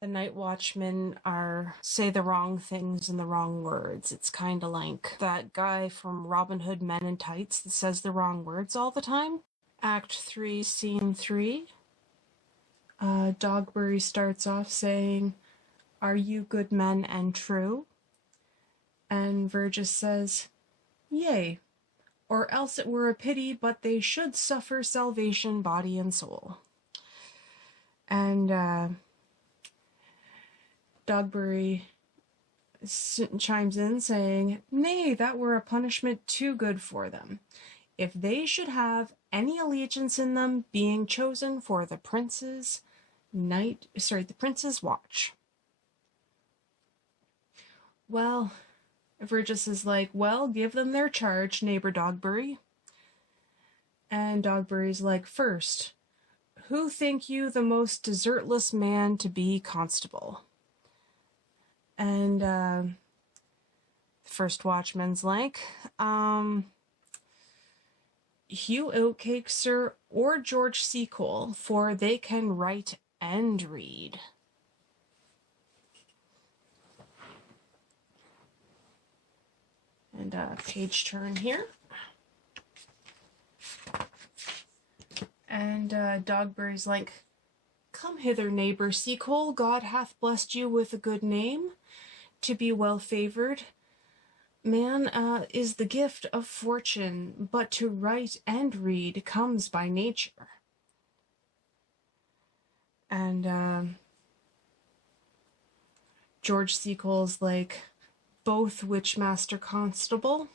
The night watchmen say the wrong things and the wrong words. It's kind of like that guy from Robin Hood Men in Tights that says the wrong words all the time. Act 3, Scene 3. Dogberry starts off saying, "Are you good men and true?" And Verges says, "Yea, or else it were a pity, but they should suffer salvation, body and soul." And Dogberry chimes in saying, "Nay, that were a punishment too good for them, if they should have any allegiance in them, being chosen for the prince's watch." Well, Verges is like, "Well, give them their charge, neighbor Dogberry." And Dogberry's like, "First, who think you the most desertless man to be constable?" And the first watchman's like, "Hugh Oatcake, sir, or George Seacole, for they can write and read." And page turn here. And Dogberry's like, "Come hither, neighbor Seacole, God hath blessed you with a good name. To be well favored, man, is the gift of fortune, but to write and read comes by nature." And George Seacole's like, "Both which, Master Constable?"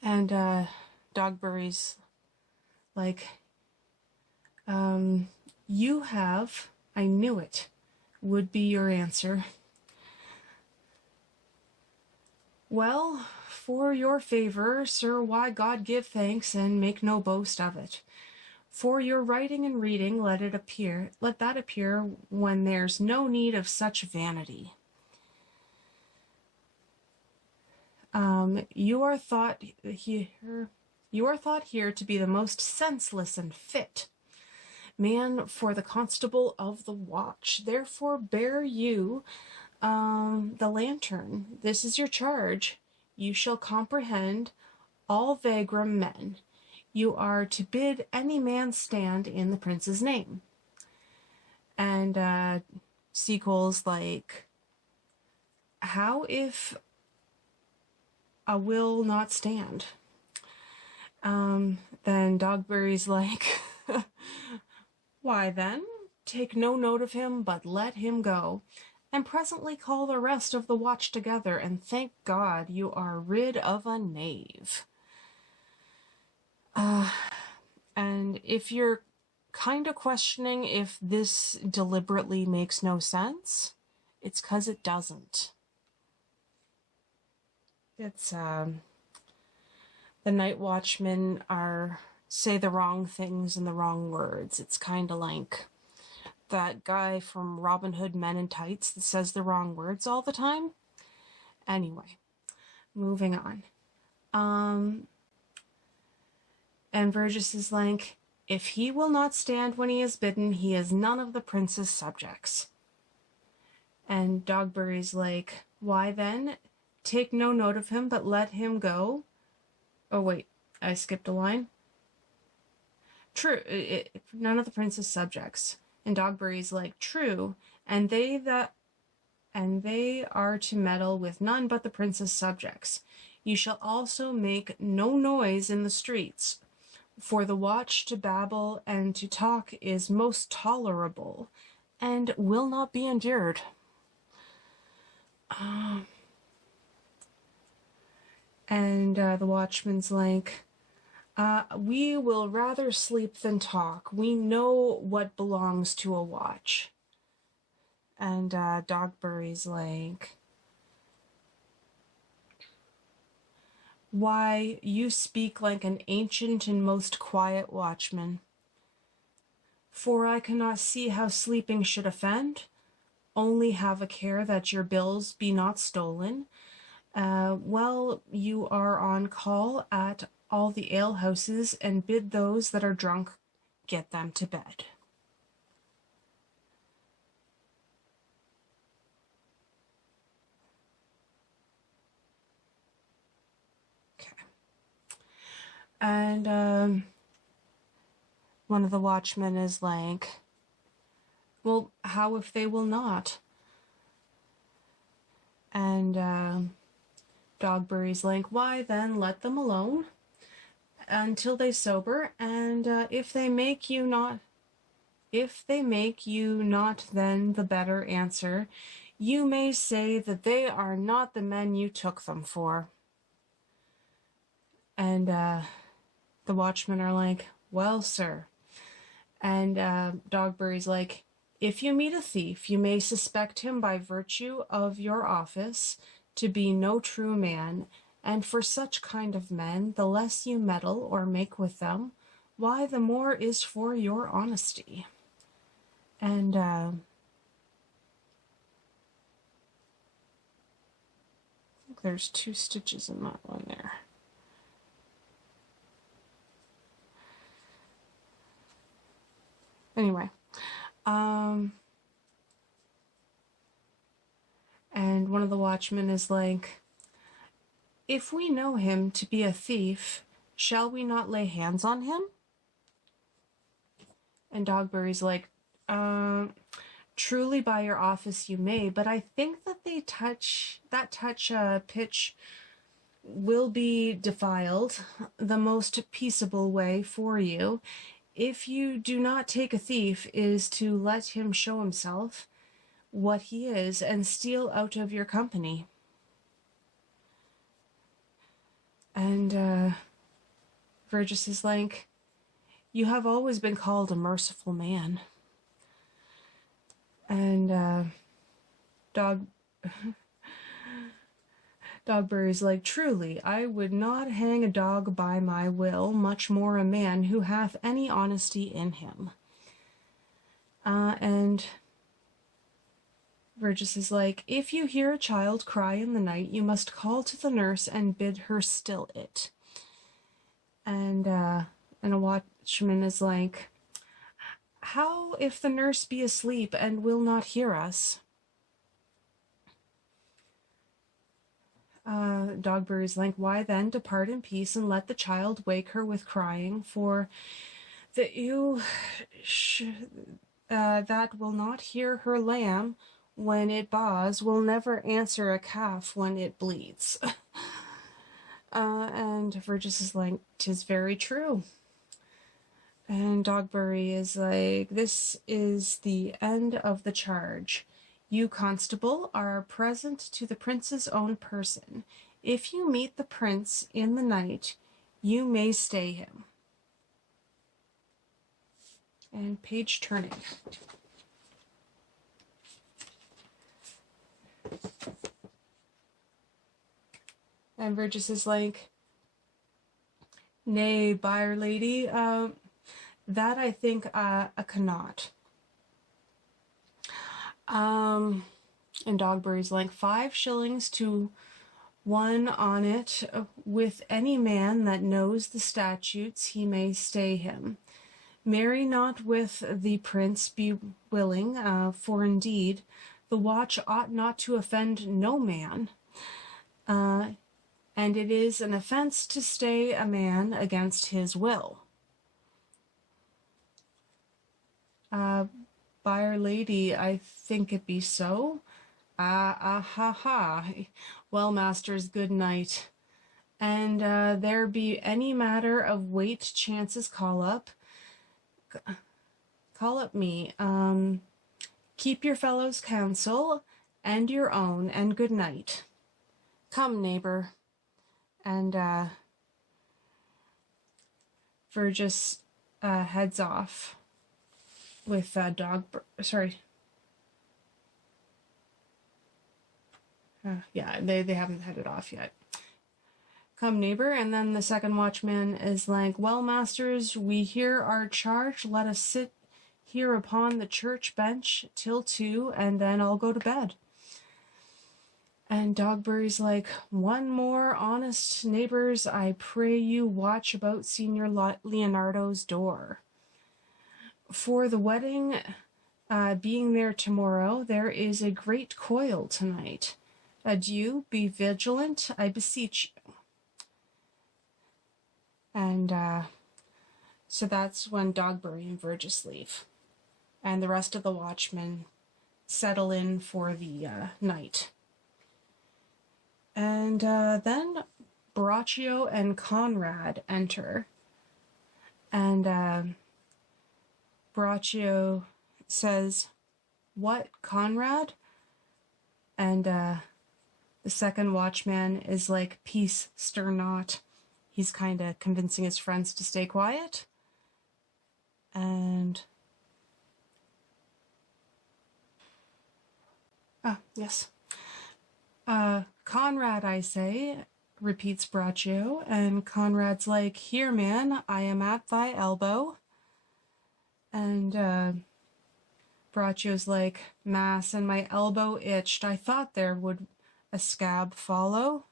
And Dogberry's like, "You have, I knew it, would be your answer. Well, for your favor, sir, why God give thanks and make no boast of it. For your writing and reading, let that appear when there's no need of such vanity. You are thought here to be the most senseless and fit man for the constable of the watch. Therefore bear you the lantern. This is your charge. You shall comprehend all vagrom men. You are to bid any man stand in the prince's name." And Seacole's like, "How if I will not stand?" Then Dogberry's like, "Why then, take no note of him, but let him go, and presently call the rest of the watch together, and thank God you are rid of a knave." And if you're kind of questioning if this deliberately makes no sense, it's 'cause it doesn't. It's, the night watchmen say the wrong things and the wrong words. It's kind of like that guy from Robin Hood Men in Tights that says the wrong words all the time. Anyway, moving on. And Verges is like, "If he will not stand when he is bidden, he is none of the prince's subjects." And Dogberry's like, "Why then, take no note of him, but let him go." Oh wait, I skipped a line. "True, none of the prince's subjects." And Dogberry's like, "True, and they are to meddle with none but the prince's subjects. You shall also make no noise in the streets, for the watch to babble and to talk is most tolerable, and will not be endured." And the watchman's like, "We will rather sleep than talk. We know what belongs to a watch." And Dogberry's like, "Why, you speak like an ancient and most quiet watchman. For I cannot see how sleeping should offend. Only have a care that your bills be not stolen. Well, you are on call at all the alehouses and bid those that are drunk get them to bed. Okay. And one of the watchmen is like, well, how if they will not? And Dogberry's like, why then let them alone until they sober, and if they make you not, then the better answer, you may say that they are not the men you took them for. And the watchmen are like, well, sir. And Dogberry's like, if you meet a thief, you may suspect him by virtue of your office to be no true man, and for such kind of men, the less you meddle or make with them, why, the more is for your honesty. And I think there's 2 stitches in that one there. Anyway, and one of the watchmen is like, if we know him to be a thief, shall we not lay hands on him? And Dogberry's like, truly by your office you may, but I think that pitch will be defiled the most peaceable way for you, if you do not take a thief, is to let him show himself what he is and steal out of your company. And Verges is like, you have always been called a merciful man. And Dogberry's like, truly, I would not hang a dog by my will, much more a man who hath any honesty in him. And Verges is like, if you hear a child cry in the night, you must call to the nurse and bid her still it. And a watchman is like, how if the nurse be asleep and will not hear us? Dogberry's like, why then depart in peace and let the child wake her with crying, for the ewe that will not hear her lamb when it baws will never answer a calf when it bleeds. And Verges is like, 'tis very true. And Dogberry is like, this is the end of the charge. You, constable, are present to the prince's own person. If you meet the prince in the night, you may stay him. And page turning. And Verges is like, nay, byre lady, that I think I cannot. And Dogberry's like, 5 shillings to 1 on it, with any man that knows the statutes, he may stay him. Marry not with the prince, be willing, for indeed the watch ought not to offend no man, and it is an offense to stay a man against his will. Byre lady, I think it be so. Ha. Well, masters, good night. And there be any matter of weight chances, call up me. Keep your fellows' counsel and your own, and good night. Come, neighbor. And Verges heads off with yeah, they haven't headed off yet. Come, neighbor. And then the second watchman is like, well, masters, we hear our charge. Let us sit here upon the church bench till 2, and then I'll go to bed. And Dogberry's like, one more, honest neighbors, I pray you watch about Senior Leonardo's door. For the wedding being there tomorrow, there is a great coil tonight. Adieu, be vigilant, I beseech you. And so that's when Dogberry and Verges leave. And the rest of the Watchmen settle in for the night. And then Braccio and Conrad enter. And Braccio says, "What, Conrad?" And the second Watchman is like, "Peace, stir not." He's kind of convincing his friends to stay quiet. And yes. Conrad, I say, repeats Braccio, and Conrad's like, "Here, man, I am at thy elbow." And Braccio's like, "Mass, and my elbow itched. I thought there would a scab follow."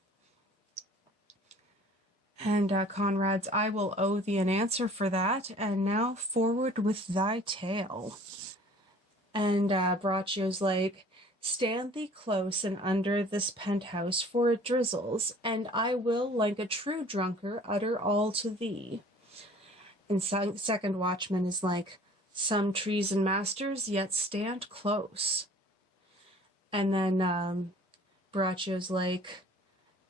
And Conrad's, "I will owe thee an answer for that, and now forward with thy tale." And Braccio's like, "Stand thee close and under this penthouse, for it drizzles, and I will, like a true drunkard, utter all to thee." And second Watchman is like, "Some treason, masters, yet stand close." And then Braccio's like,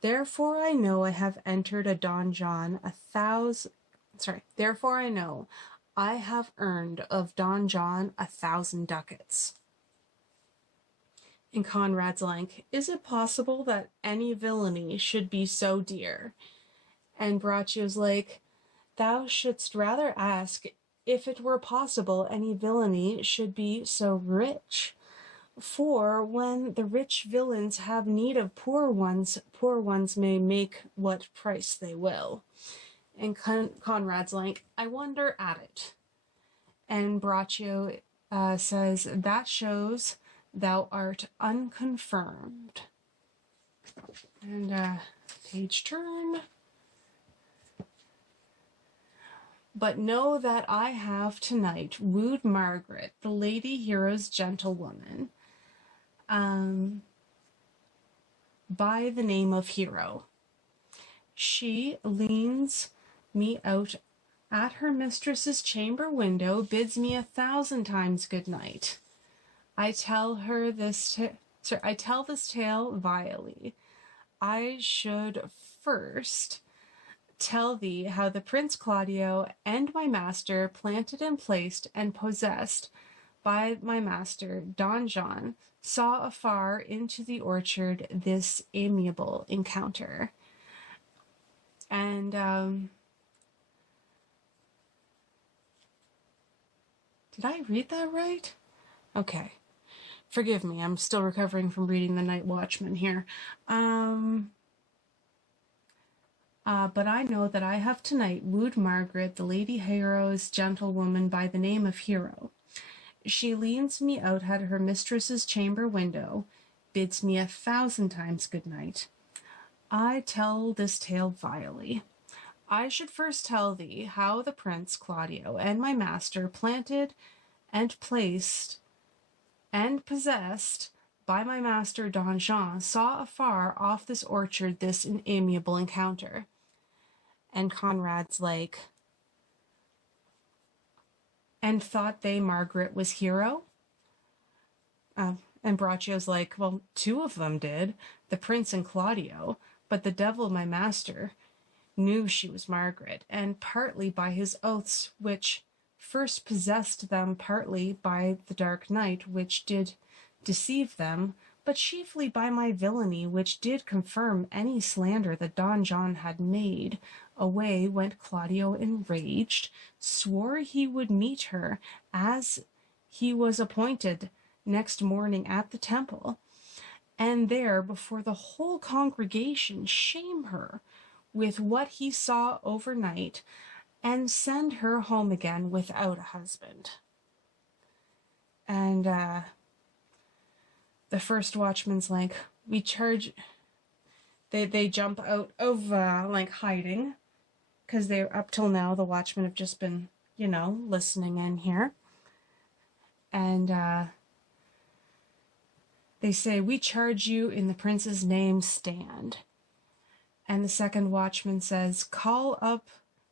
"Therefore I know I have entered a donjon therefore I know I have earned of Don John 1,000 ducats. And Conrad's like, "Is it possible that any villainy should be so dear?" And Braccio's like, "Thou shouldst rather ask if it were possible any villainy should be so rich. For when the rich villains have need of poor ones may make what price they will." And Conrad's like, "I wonder at it." And Braccio says, "That shows thou art unconfirmed." And page turn. "But know that I have tonight wooed Margaret, the lady hero's gentlewoman, by the name of Hero. She leans me out at her mistress's chamber window, bids me 1,000 times good night. I tell this tale vilely. I should first tell thee how the Prince Claudio and my master, planted and placed and possessed by my master Don John, saw afar into the orchard this amiable encounter." And did I read that right? Okay. Forgive me, I'm still recovering from reading The Night Watchman here. "But I know that I have tonight wooed Margaret, the lady hero's gentlewoman by the name of Hero. She leans me out at her mistress's chamber window, bids me 1,000 times good night. I tell this tale vilely. I should first tell thee how the Prince Claudio and my master, planted and placed and possessed by my master Don Juan, saw afar off this orchard this amiable encounter." And Conrad's like, "And thought they Margaret was Hero?" And Braccio's like, "Well, 2 of them did, the prince and Claudio, but the devil, my master, knew she was Margaret, and partly by his oaths which first possessed them, partly by the dark night which did deceive them, but chiefly by my villainy which did confirm any slander that Don John had made. Away went Claudio enraged, swore he would meet her as he was appointed next morning at the temple, and there before the whole congregation shame her with what he saw overnight, and send her home again without a husband." And the first Watchman's like, we charge... They jump out of, like, hiding, because they're, up till now, the Watchmen have just been, you know, listening in here. And, they say, we charge you in the prince's name, stand. And the second Watchman says, call up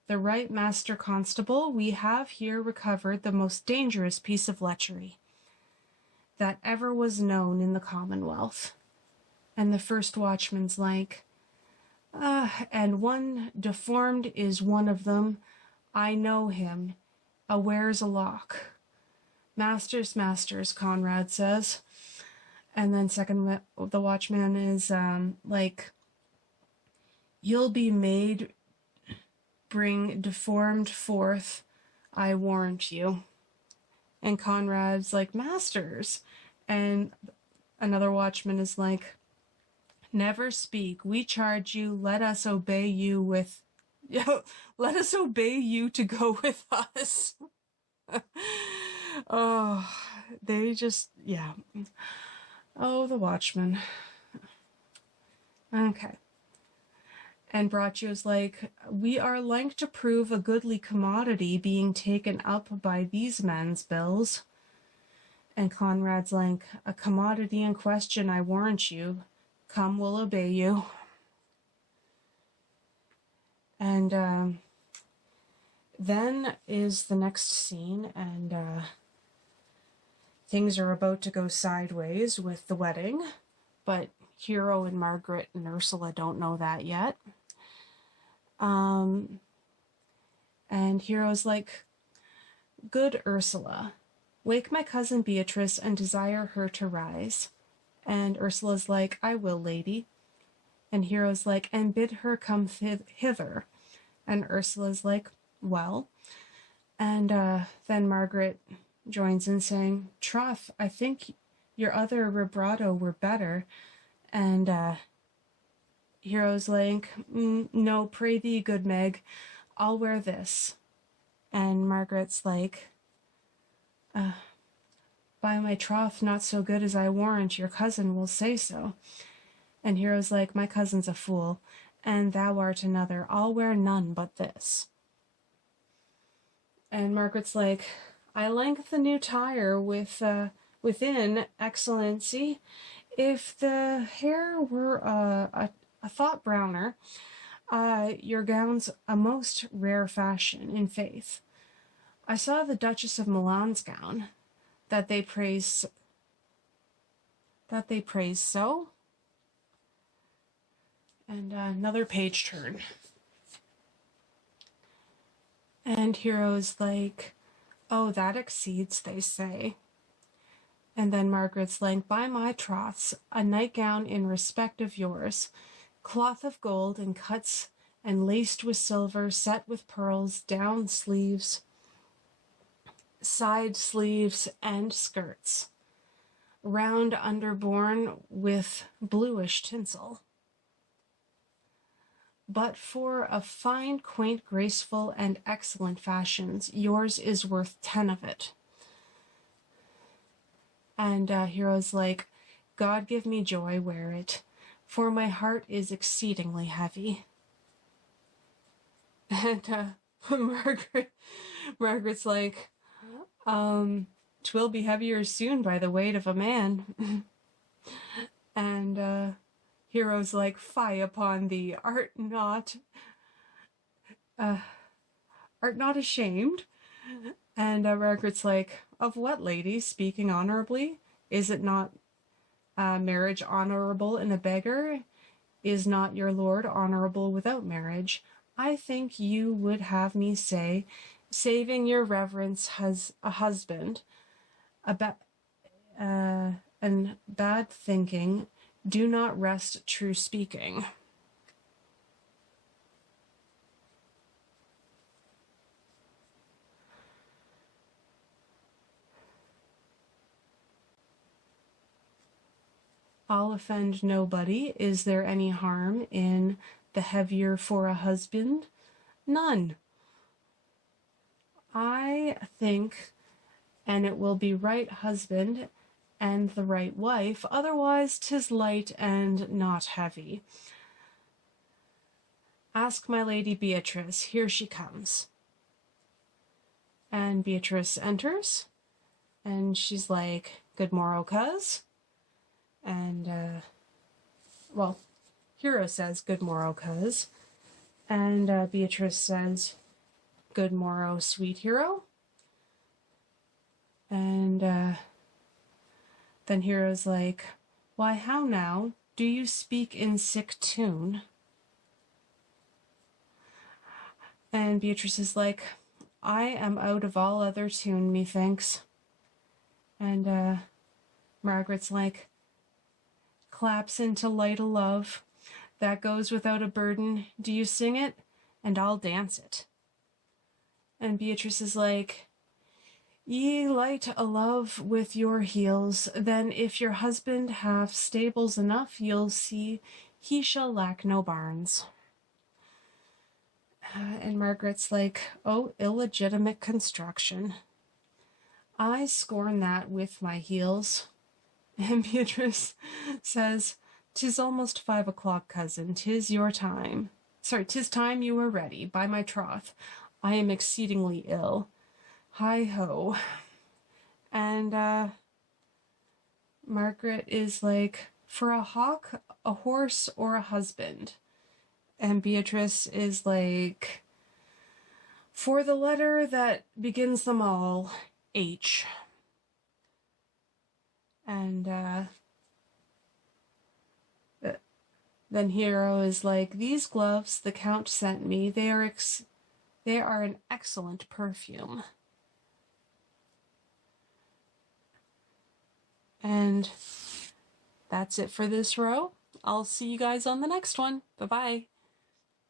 the right master constable. We have here recovered the most dangerous piece of lechery that ever was known in the Commonwealth. And the first Watchman's like, and one deformed is one of them. I know him. Awares a lock. Masters, masters, Conrad says. And then second, the Watchman is like, you'll be made bring deformed forth, I warrant you. And Conrad's like, masters. And another Watchman is like, never speak. We charge you. Let us obey you with... let us obey you to go with us. Oh, they just... yeah. Oh, the Watchman. Okay. And Bracio's like, we are like to prove a goodly commodity being taken up by these men's bills. And Conrad's like, a commodity in question, I warrant you. Come, we'll obey you. And then is the next scene, and things are about to go sideways with the wedding, but Hero and Margaret and Ursula don't know that yet. And Hero's like, good Ursula, wake my cousin Beatrice and desire her to rise. And Ursula's like, I will, lady. And Hero's like, and bid her come hither. And Ursula's like, well. And then Margaret joins in saying, troth, I think your other vibrato were better. And Hero's like, no, pray thee, good Meg, I'll wear this. And Margaret's like, by my troth, not so good as I warrant, your cousin will say so. And Hero's like, my cousin's a fool, and thou art another. I'll wear none but this. And Margaret's like, I like the new tire with within, excellency. If the hair were a thought browner, your gown's a most rare fashion, in faith. I saw the Duchess of Milan's gown, that they praise so. And another page turn. And Hero's like, oh, that exceeds, they say. And then Margaret's like, by my troths, a nightgown in respect of yours, cloth of gold and cuts and laced with silver, set with pearls, down sleeves, side sleeves, and skirts, round underborne with bluish tinsel. But for a fine, quaint, graceful, and excellent fashions, yours is worth 10 of it. And Hero's like, God give me joy, wear it, for my heart is exceedingly heavy. And Margaret's like, 'twill be heavier soon by the weight of a man. And Hero's like, fie upon thee, art not ashamed? And Margaret's like, of what, lady, speaking honorably? Is it not marriage honorable in a beggar? Is not your lord honorable without marriage? I think you would have me say, saving your reverence has a husband, and bad thinking, do not rest true speaking. I'll offend nobody. Is there any harm in the heavier for a husband? None. I think, and it will be right, husband, and the right wife, otherwise 'tis light and not heavy. Ask my lady Beatrice, here she comes. And Beatrice enters, and she's like, good morrow, cuz. And, well, Hero says, good morrow, cuz. And Beatrice says, good morrow, sweet Hero. And then Hero's like, why, how now? Do you speak in sick tune? And Beatrice is like, I am out of all other tune, methinks. And Margaret's like, claps into light o' love, that goes without a burden. Do you sing it? And I'll dance it. And Beatrice is like, ye light a love with your heels, then if your husband have stables enough, you'll see he shall lack no barns. And Margaret's like, oh, illegitimate construction. I scorn that with my heels. And Beatrice says, 'tis almost 5 o'clock, cousin, 'tis your time. 'Tis time you were ready, by my troth. I am exceedingly ill. Hi-ho. And Margaret is like, for a hawk, a horse, or a husband? And Beatrice is like, for the letter that begins them all, H. And then Hero is like, these gloves the Count sent me, they are an excellent perfume. And that's it for this row. I'll see you guys on the next one. Bye-bye.